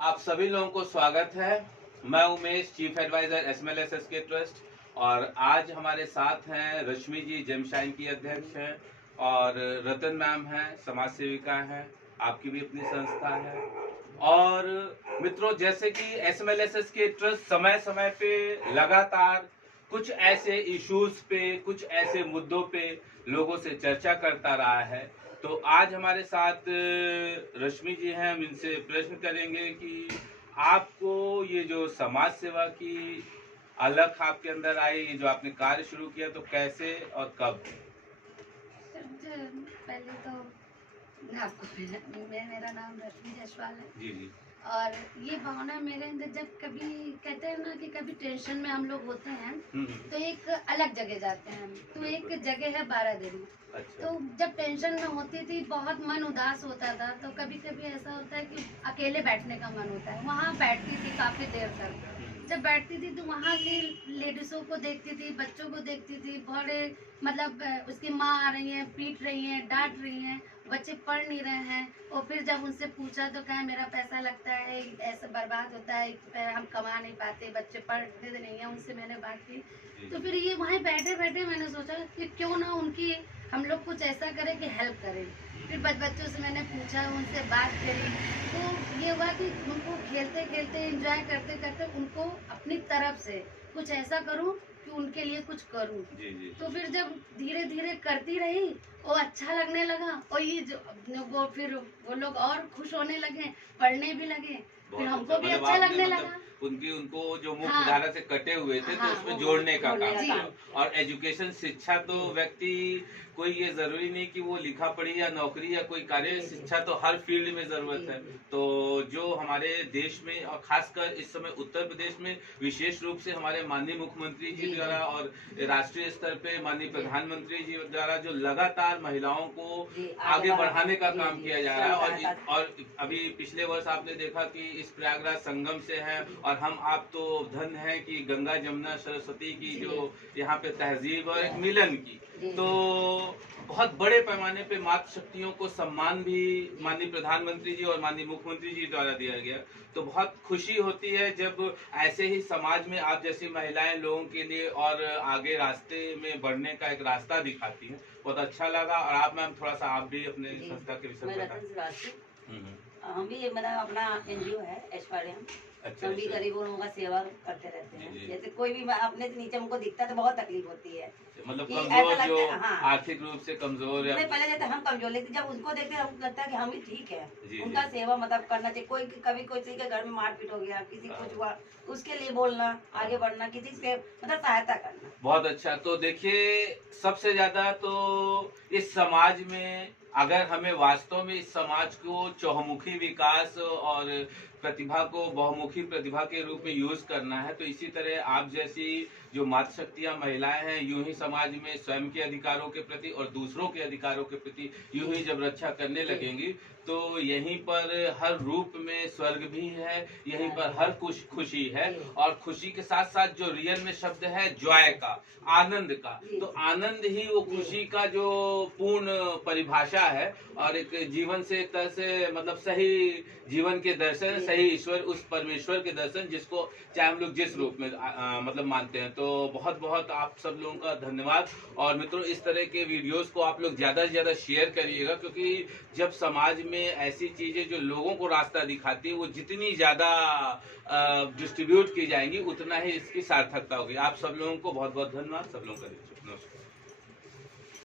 आप सभी लोगों को स्वागत है। मैं Umesh, chief advisor SMLSSK trust, और आज हमारे साथ हैं रश्मि जी, जेमशाइन की अध्यक्ष हैं, और रतन मैम हैं, समाज सेविका हैं, आपकी भी अपनी संस्था है। और मित्रों, जैसे कि SMLSSK ट्रस्ट समय समय पे लगातार कुछ ऐसे इश्यूज पे, कुछ ऐसे मुद्दों पे लोगों से चर्चा करता रहा है। तो आज हमारे साथ रश्मि जी हैं, हम इनसे प्रश्न करेंगे कि आपको ये जो समाज सेवा की अलख आपके अंदर आई, जो आपने कार्य शुरू किया, तो कैसे और कब? मुझे पहले तो आपको मेरा नाम रश्मि जायसवाल है। जी जी। और ये भावना मेरे अंदर जब कभी कहते हैं ना कि कभी टेंशन में हम लोग होते हैं तो एक अलग जगह जाते हैं। तो एक जगह है 12 दिन। अच्छा। तो जब टेंशन में होती थी, बहुत मन उदास होता था, तो कभी कभी ऐसा होता है कि अकेले बैठने का मन होता है। वहाँ बैठती थी काफी देर तक। जब बैठती थी तो वहाँ की लेडीजों को देखती थी, बच्चों को देखती थी, बड़े मतलब उसकी माँ आ रही है, पीट रही है, डांट रही है, बच्चे पढ़ नहीं रहे हैं। और फिर जब उनसे पूछा तो कहा मेरा पैसा लगता है, ऐसा बर्बाद होता है, हम कमा नहीं पाते, बच्चे पढ़ते नहीं है। उनसे मैंने बात की। तो फिर ये वहीं बैठे बैठे मैंने सोचा कि क्यों ना उनकी हम लोग कुछ ऐसा करें कि हेल्प करें। फिर बच्चों से मैंने पूछा, उनसे बात करी, तो ये हुआ कि उनको खेलते खेलते एंजॉय करते करते उनको अपनी तरफ से कुछ ऐसा करूं कि उनके लिए कुछ करूं। जी जी। तो फिर जब धीरे धीरे करती रही वो अच्छा लगने लगा, और ये जो वो लोग और खुश होने लगे, पढ़ने भी लगे, फिर हमको भी अच्छा लगने लगा। उनको जो मुख्य हाँ। धारा से कटे हुए थे, हाँ, तो उसमें वो जोड़ने का जोड़ने काम का किया। काम। और एजुकेशन, शिक्षा तो व्यक्ति, कोई ये जरूरी नहीं कि वो लिखा पढ़ी या नौकरी या कोई कार्य, शिक्षा तो हर फील्ड में जरूरत है। तो जो हमारे देश में और खासकर इस समय उत्तर प्रदेश में विशेष रूप से हमारे माननीय मुख्यमंत्री जी द्वारा और राष्ट्रीय स्तर पे माननीय प्रधानमंत्री जी द्वारा जो लगातार महिलाओं को आगे बढ़ाने का काम किया जा रहा है। और अभी पिछले वर्ष आपने देखा कि इस प्रयागराज संगम से है, और हम आप तो धन्य है कि गंगा जमुना सरस्वती की जो यहाँ पे तहजीब और एक मिलन की, तो बहुत बड़े पैमाने पे मातृ शक्तियों को सम्मान भी माननीय प्रधानमंत्री जी और माननीय मुख्यमंत्री जी द्वारा दिया गया। तो बहुत खुशी होती है जब ऐसे ही समाज में आप जैसी महिलाएं लोगों के लिए और आगे रास्ते में बढ़ने का एक रास्ता दिखाती हैं। बहुत अच्छा लगा। और आप मैम, थोड़ा सा आप भी अपने संस्था के विषय में बताएं। हम भी मतलब अपना NGO है एस्पायरियम। अच्छा, हम भी अच्छा। गरीबों लोगों का सेवा करते रहते जी, हैं। जी। जैसे कोई भी अपने से नीचे हमको दिखता है तो बहुत तकलीफ होती है। मतलब कि कमजोर, ऐसा जो लगता है, हाँ, आर्थिक रूप से कमजोर या नहीं, पहले जैसे हम कमजोर, लेकिन जब उनको देखते हैं हमको लगता है कि हम भी ठीक है। जी, उनका जी। सेवा मतलब करना चाहिए। कोई कभी किसी के घर में मारपीट हो गया, किसी को कुछ हुआ, उसके लिए बोलना, आगे बढ़ना, किसी से मतलब सहायता करना। बहुत अच्छा। तो देखिए, सबसे ज्यादा तो इस समाज में, अगर हमें वास्तव में इस समाज को चहुमुखी विकास और प्रतिभा को बहुमुखी प्रतिभा के रूप में यूज करना है, तो इसी तरह आप जैसी जो मातृ शक्तियां महिलाएं हैं, यूं ही समाज में स्वयं के अधिकारों के प्रति और दूसरों के अधिकारों के प्रति यूं ही जब रक्षा करने लगेंगी, तो यहीं पर हर रूप में स्वर्ग भी है, यहीं पर हर कुछ खुशी है। और खुशी के साथ साथ जो रियल में शब्द है जॉय का, आनंद का, तो आनंद ही वो खुशी का जो पूर्ण परिभाषा है। और एक जीवन से एक तरह से मतलब सही जीवन के दर्शन, सही ईश्वर, उस परमेश्वर के दर्शन, जिसको चाहे हम लोग जिस रूप में मतलब मानते हैं। तो बहुत बहुत आप सब लोगों का धन्यवाद। और मित्रों, इस तरह के वीडियोस को आप लोग ज्यादा से ज्यादा शेयर करिएगा, क्योंकि जब समाज में ऐसी चीजें जो लोगों को रास्ता दिखाती है, वो जितनी ज्यादा डिस्ट्रीब्यूट की जाएंगी, उतना ही इसकी सार्थकता होगी। आप सब लोगों को बहुत बहुत धन्यवाद। सब लोगों का नमस्कार।